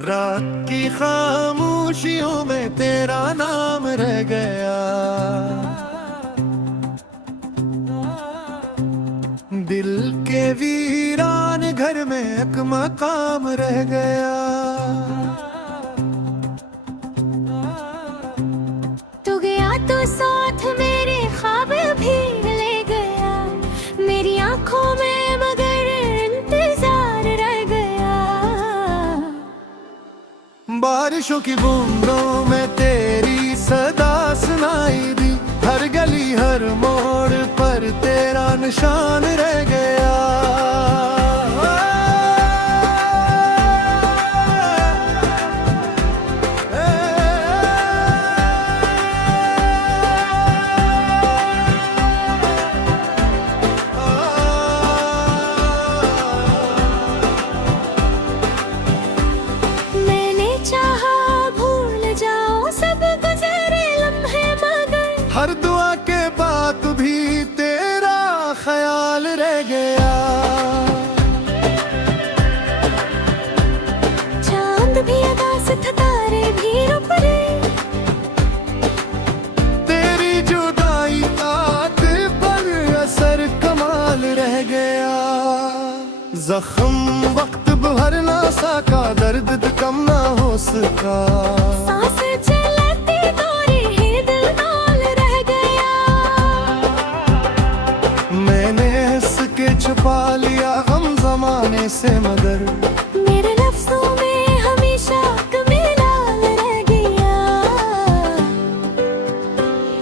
रात की खामोशियों में तेरा नाम रह गया। दिल के वीरान घर में एक मकाम रह गया। तू गया तो साथ मेरे ख्वाब भी ले गया। मेरी आंखों में मगर इंतजार रह गया। बारिशों की बूंदों में तेरी सदा सुनाई दी। हर गली हर मोड़ पर तेरा निशान रह गया। हर दुआ के बाद भी तेरा ख्याल रह गया। चांद भी उदास था, तारे भी रुक गए। तेरी जुदाई का दिल पर असर कमाल रह गया। जख्म वक्त भर ना सका, दर्द कम ना हो सका। सांस चलती तोरी ही दिल नाल रह गया। मैंने हंस के छुपा लिया गम जमाने से, मगर मेरे लफ्जों में हमेशा कमीनाल रह गया।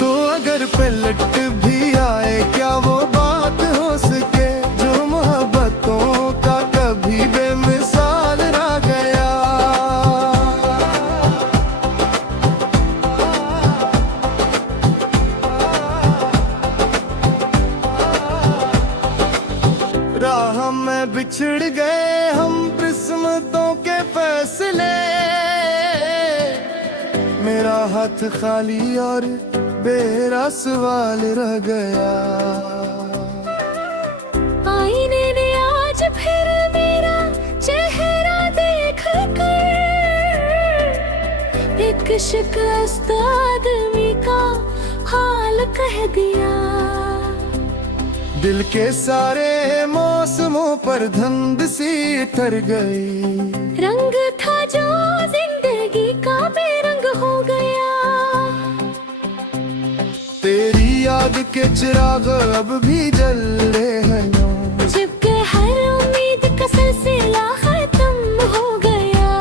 तो अगर पलट भी आए क्या वो बात हो सके, जो मोहब्बतों का कभी बेमिसाल रह गया। राह में बिछड़ गए हम किस्मतों के फैसले। मेरा हाथ खाली और मेरा सवाल रह गया। आईने ने आज फिर मेरा चेहरा देख कर एक शिकस्त आदमी का हाल कह दिया। दिल के सारे मौसमों पर धुंध सी उतर गई। रंग था जो जिंदगी का बेरंग हो गया। तेरी याद के चिराग अब भी जल रहे हैं, जबकि हर उम्मीद का सिलसिला खत्म हो गया।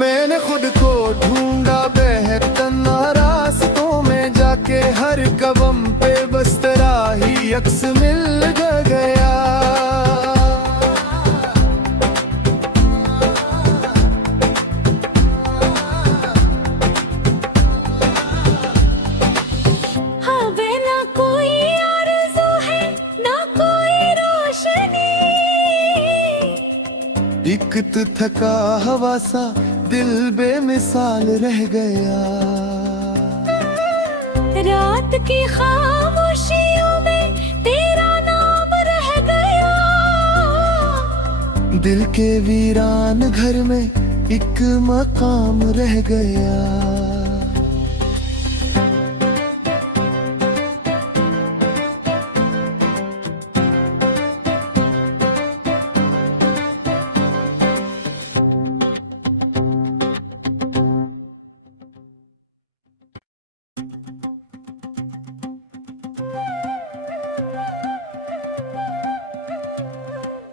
मैंने खुद को ढूंढा बहकता रास्तों में जाके, हर कदम पे बस तेरा ही अक्स मिल गया। हाँ बे ना कोई आरज़ू है ना कोई रोशनी। एक तो थका हवा सा दिल बेमिसाल रह गया। रात की खामोशियों में तेरा नाम रह गया। दिल के वीरान घर में एक मकाम रह गया।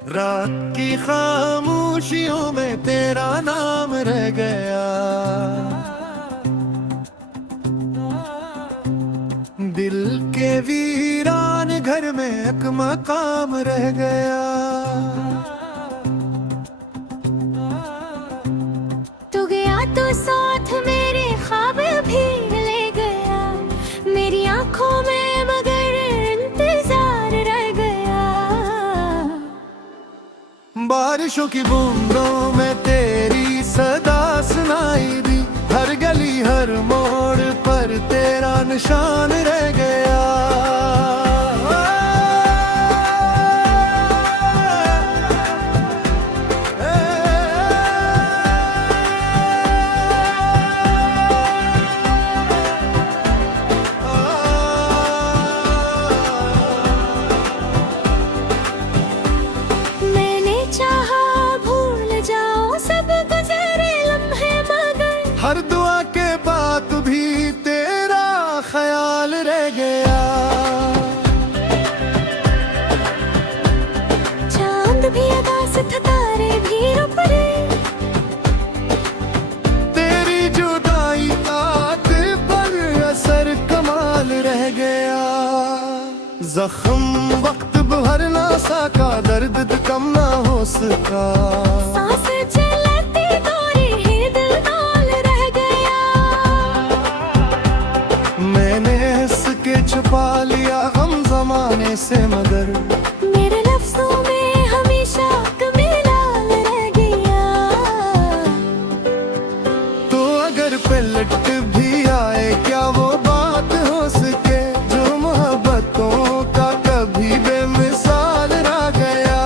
रात की खामोशियों में तेरा नाम रह गया। दिल के वीरान घर में एक मकाम रह गया। तू गया तो साथ मेरे ख्वाब भी ले गया। मेरी आंखों में मगर इंतजार रह गया। बारिशों की बूंदों में तेरी सदा सुनाई दी। हर गली हर मोड़ पर तेरा निशान रह गया। गया। चांद भी उदास था, तारे भी रुप रहे। तेरी जुदाई का दिल पर असर कमाल रह गया। जख्म वक्त भर ना सका, दर्द कम ना हो सका। सांस चलती तोरी ही दिल नाल रह गया। मैंने हंस के छुपा लिया हम जमाने से, मगर मेरे लफ्जों में हमेशा कमीलाल रह गया। तो अगर पलट भी आए, क्या वो बात हो सके जो मोहब्बतों का कभी बेमिसाल रह गया।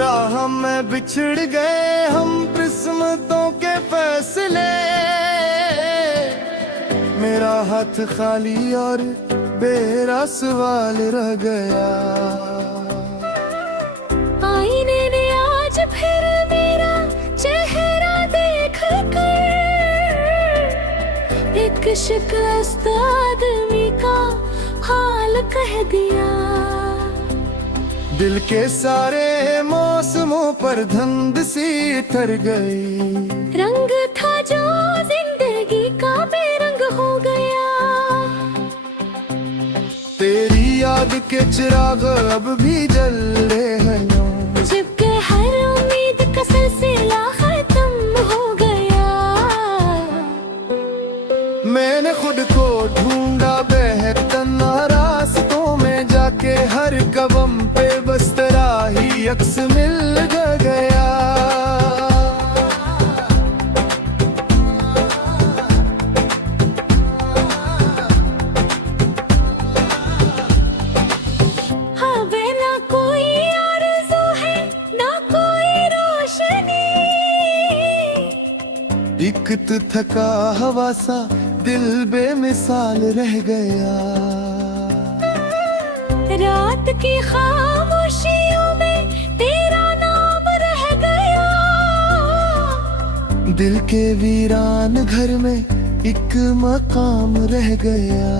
राह में बिछड़ गए हम किस्मतों के फैसले। मेरा हाथ खाली और मेरा सवाल रह गया। आईने ने आज फिर मेरा चेहरा देख कर एक शिकस्त आदमी का हाल कह दिया। दिल के सारे मौसमों पर धुंध सी उतर गई। रंग था जो जिंदगी का बेरंग हो गया। तेरी याद के चिराग अब भी जल रहे हैं, जबकि हर उम्मीद का सिलसिला खत्म हो गया। मैंने खुद को ढूंढा बेहतना रास्तों में जाके, हर कदम पे बस तेरा ही अक्स मिल गया। अब ना कोई आरज़ू है, ना कोई रोशनी। एक तो थका हवा सा दिल बेमिसाल रह गया। रात की खामोशियों में तेरा नाम रह गया। दिल के वीरान घर में एक मकाम रह गया।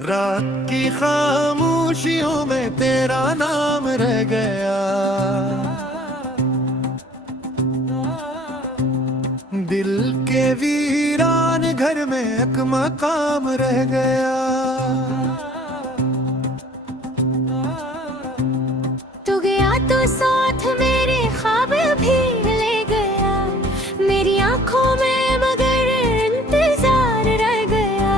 रात की खामोशियों में तेरा नाम रह गया। दिल के वीरान घर में एक मकाम रह गया। तू गया तो साथ मेरे ख्वाब भी ले गया। मेरी आंखों में मगर इंतजार रह गया।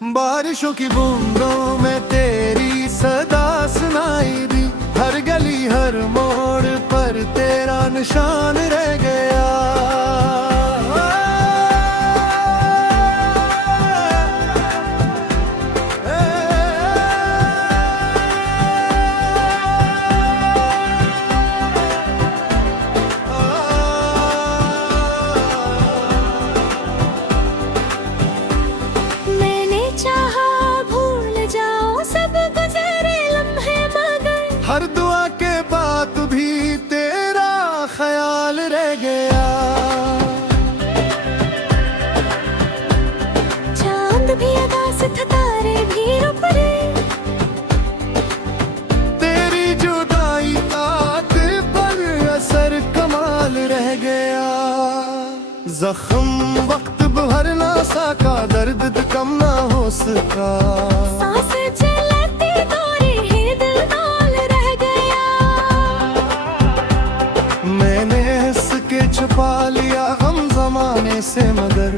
बारिशों की बूंदों में तेरी सदा सुनाई दी। हर गली हर मोड़ पर तेरा निशान रह गया। मैंने चाहा भूल जाऊं सब गुजरे लम्हे, मगर हर दुआ के बाद भी तेरा ख्याल रह गया। चांद भी उदास था, तारे भी रुप रहे। तेरी जुदाई का दिल पर असर कमाल रह गया। जख्म वक्त भर ना सका, दर्द कम ना हो सका। सांस चलती तोरी ही दिल नाल रह गया। मैंने हंस के छुपा लिया हम जमाने से, मगर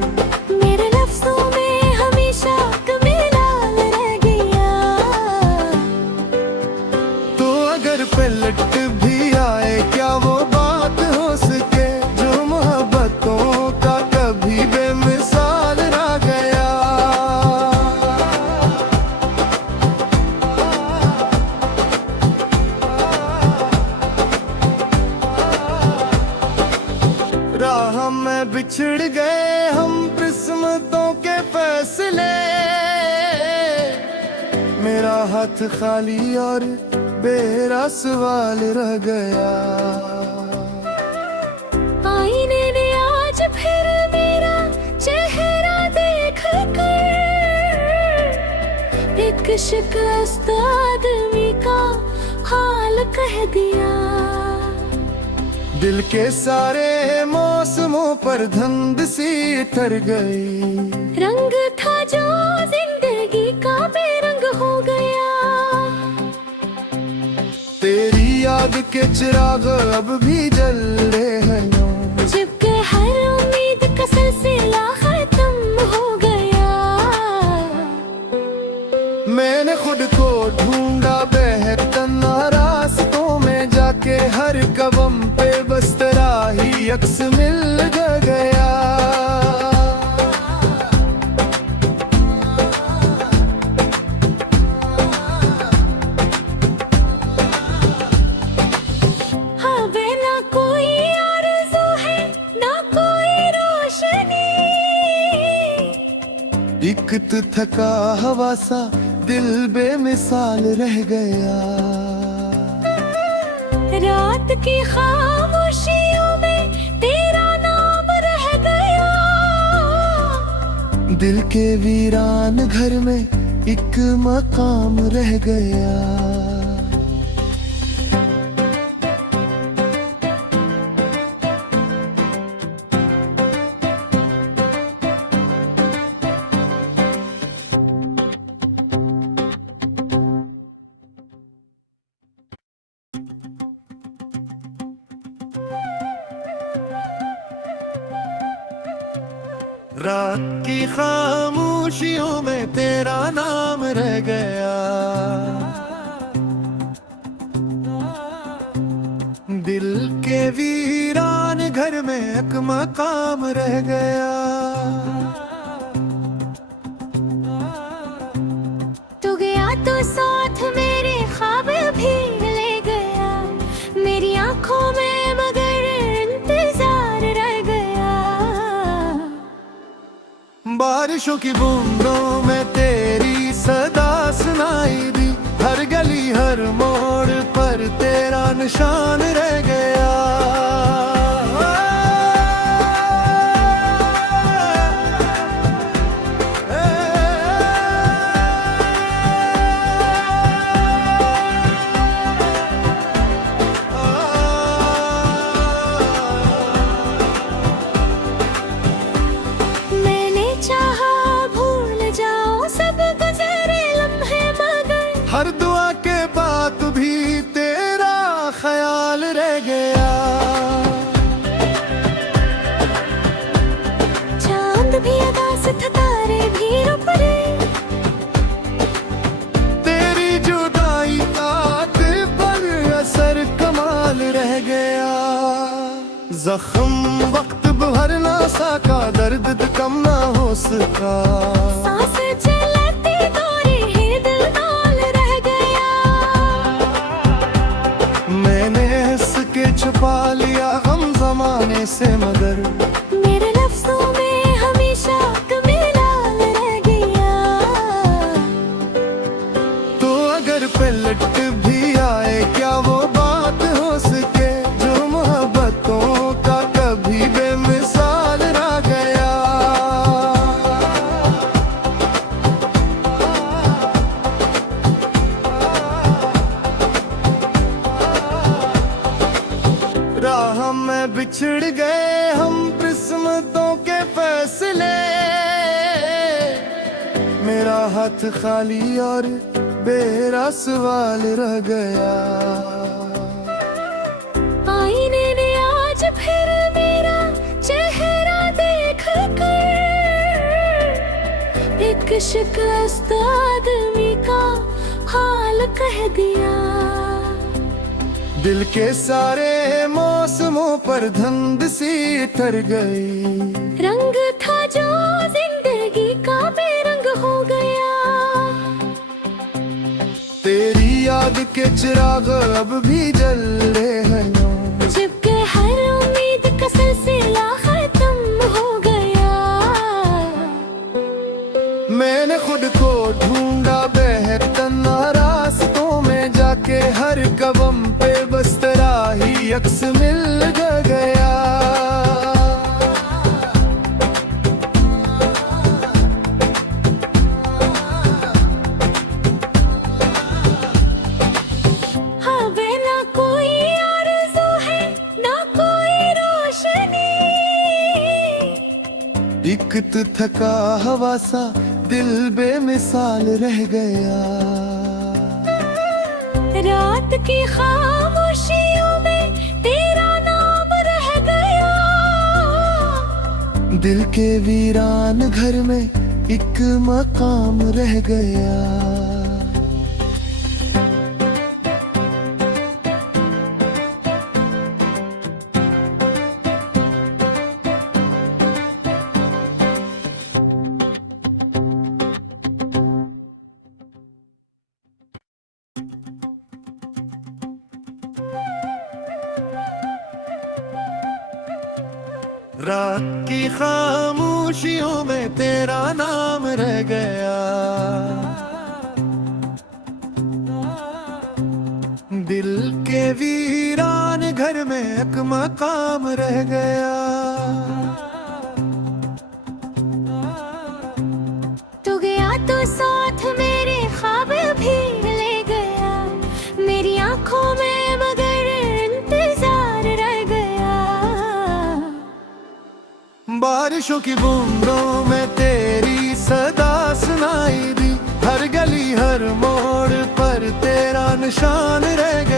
मेरे लफ्जों में हमेशा कमीलाल रह गया। तो अगर पलट भी आए, क्या वो बात हो सके जो मोहब्बतों का गए हम किस्मतों के फैसले, मेरा हाथ खाली और मेरा सवाल रह गया। आईने ने आज फिर मेरा चेहरा देख कर एक शिकस्त आदमी का हाल कह दिया। दिल के सारे मौसमों पर धुंध सी उतर गई, रंग था जो जिंदगी का बेरंग हो गया। तेरी याद के चिराग अब भी जल रहे हैं, जबकि हर उम्मीद का सिलसिला खत्म हो गया। मैंने खुद को ढूंढा बहकना रास्तों में जाके, हर कदम पे बस तेरा ही अक्स मिल गया। एक तो थका हवा सा दिल बेमिसाल रह गया। रात की खामोशियों में तेरा नाम रह गया। दिल के वीरान घर में एक मकाम रह गया। रात की खामोशियों में तेरा नाम रह गया। दिल के वीरान घर में एक मकाम रह गया। तू गया तो साथ मेरे ख्वाब भी ले गया। मेरी आंखों में मगर इंतजार रह गया। बारिशों की बूंदों में तेरी सदा सुनाई दी, हर गली हर मोड़ पर तेरा निशान रह गया। हर दुआ के बाद भी तेरा ख्याल रह गया। चांद भी उदास था, तारे भी रुक गए। तेरी जुदाई का दिल पर असर कमाल रह गया। जख्म वक्त भर ना सका, दर्द कम ना हो सका। सांस चलती दूरी ही दिल नाल रह गया। मैंने हंस के छुपा लिया गम जमाने से, मगर मेरे लफ्जों में हमेशा कमीलाल रह गया। तो अगर पलट भी आए क्या वो बात हो सके, जो मोहब्बतों का कभी बेमिसाल रह गया। राह में बिछड़ गए हम किस्मतों के फैसले, मेरा हाथ खाली और मेरा सवाल रह गया। आईने ने आज फिर मेरा चेहरा देख कर एक शिकस्त आदमी का हाल कह दिया। दिल के सारे मौसमों पर धुंध सी उतर गई, रंग था जो जिंदगी का बेरंग हो गया। तेरी याद के चिराग अब भी जल रहे हैं, जबकि हर उम्मीद का सिलसिला खत्म हो गया। अक्स मिल गया। अब ना कोई आरज़ू है ना कोई रोशनी, एक तो थका हवा सा दिल बेमिसाल रह गया। रात की खामोशियों में तेरा नाम रह गया। दिल के वीरान घर में एक मकाम रह गया। रात की खामोशियों में तेरा नाम रह गया। दिल के वीरान घर में एक मकाम रह गया। तू गया तो साथ मेरे ख्वाब भी ले गया। मेरी आंखों में मगर इंतजार रह गया। बारिशों की बूंदों में तेरी सदा सुनाई दी। हर गली हर मोड़ पर तेरा निशान रह गया।